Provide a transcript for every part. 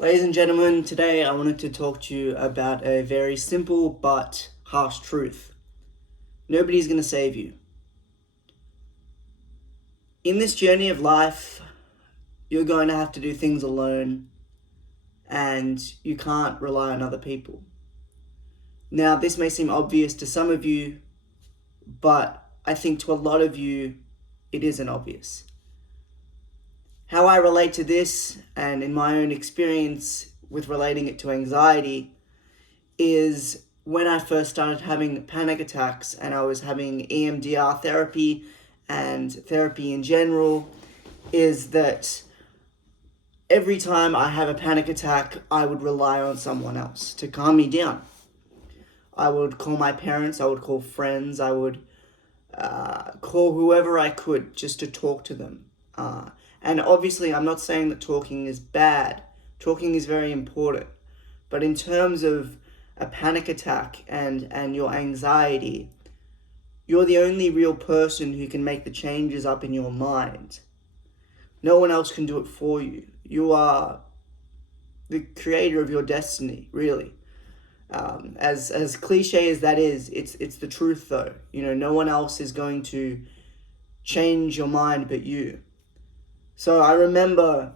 Ladies and gentlemen, today I wanted to talk to you about a very simple but harsh truth. Nobody's going to save you. In this journey of life, you're going to have to do things alone and you can't rely on other people. Now, this may seem obvious to some of you, but I think to a lot of you, it isn't obvious. How I relate to this, and in my own experience with relating it to anxiety, is when I first started having panic attacks and I was having EMDR therapy and therapy in general, is that every time I have a panic attack, I would rely on someone else to calm me down. I would call my parents, I would call friends, I would call whoever I could just to talk to them. And obviously, I'm not saying that talking is bad. Talking is very important. But in terms of a panic attack and your anxiety, you're the only real person who can make the changes up in your mind. No one else can do it for you. You are the creator of your destiny, really. As cliche as that is, it's the truth though. No one else is going to change your mind but you. So I remember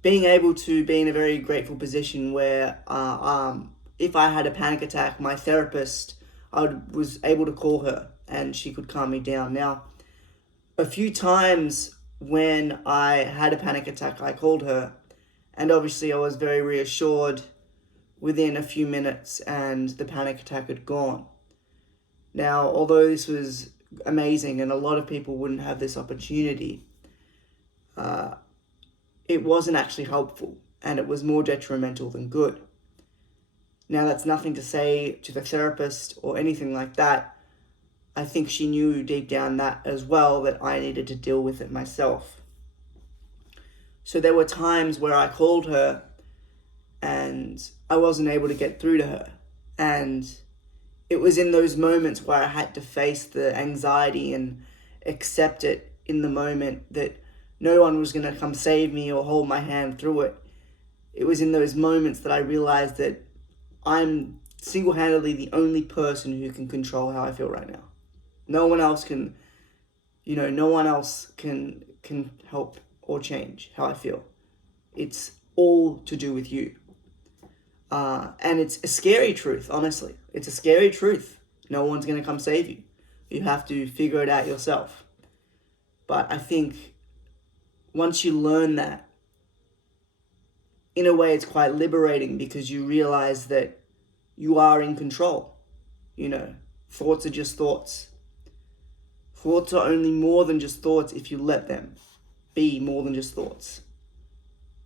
being able to be in a very grateful position where if I had a panic attack, my therapist, was able to call her and she could calm me down. Now, a few times when I had a panic attack, I called her, and obviously I was very reassured within a few minutes and the panic attack had gone. Now, although this was amazing and a lot of people wouldn't have this opportunity, it wasn't actually helpful and it was more detrimental than good. Now, that's nothing to say to the therapist or anything like that. I think she knew deep down that as well, that I needed to deal with it myself. So there were times where I called her and I wasn't able to get through to her. And it was in those moments where I had to face the anxiety and accept it in the moment that no one was going to come save me or hold my hand through it. It was in those moments that I realized that I'm single-handedly the only person who can control how I feel right now. No one else can, no one else can help or change how I feel. It's all to do with you. And it's a scary truth, honestly. It's a scary truth. No one's going to come save you. You have to figure it out yourself. But I think once you learn that, in a way it's quite liberating because you realize that you are in control. Thoughts are just thoughts. Thoughts are only more than just thoughts if you let them be more than just thoughts.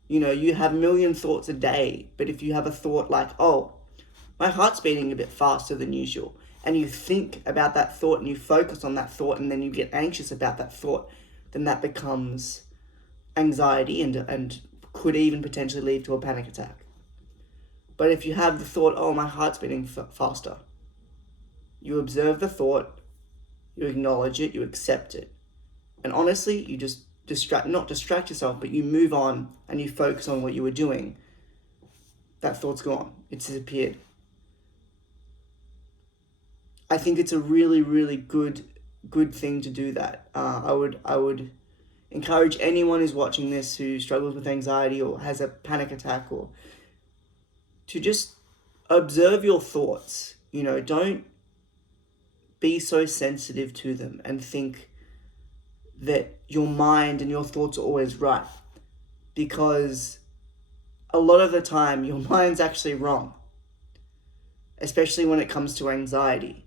You have a million thoughts a day, but if you have a thought like, oh, my heart's beating a bit faster than usual, and you think about that thought and you focus on that thought and then you get anxious about that thought, then that becomes anxiety and could even potentially lead to a panic attack. But if you have the thought, oh, my heart's beating faster, you observe the thought, you acknowledge it, you accept it. And honestly, you just not distract yourself, but you move on and you focus on what you were doing. That thought's gone. It's disappeared. I think it's a really, really good thing to do that. I would encourage anyone who's watching this who struggles with anxiety or has a panic attack or to just observe your thoughts. Don't be so sensitive to them and think that your mind and your thoughts are always right, because a lot of the time your mind's actually wrong, especially when it comes to anxiety.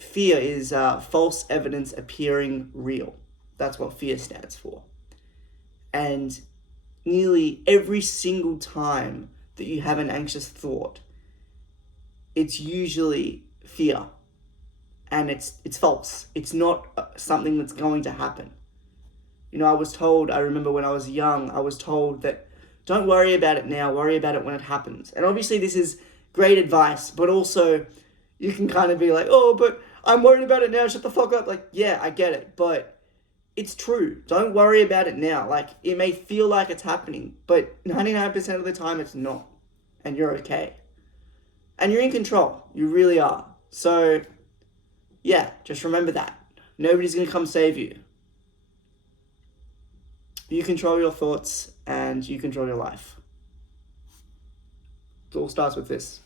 Fear is false evidence appearing real. That's what fear stands for. And nearly every single time that you have an anxious thought, it's usually fear. And it's false. It's not something that's going to happen. I remember when I was young, I was told that don't worry about it now, worry about it when it happens. And obviously this is great advice, but also you can kind of be like, oh, but I'm worried about it now, shut the fuck up. Like, yeah, I get it. But it's true. Don't worry about it now. Like, it may feel like it's happening, but 99% of the time it's not. And you're okay. And you're in control. You really are. So, yeah, just remember that. Nobody's going to come save you. You control your thoughts and you control your life. It all starts with this.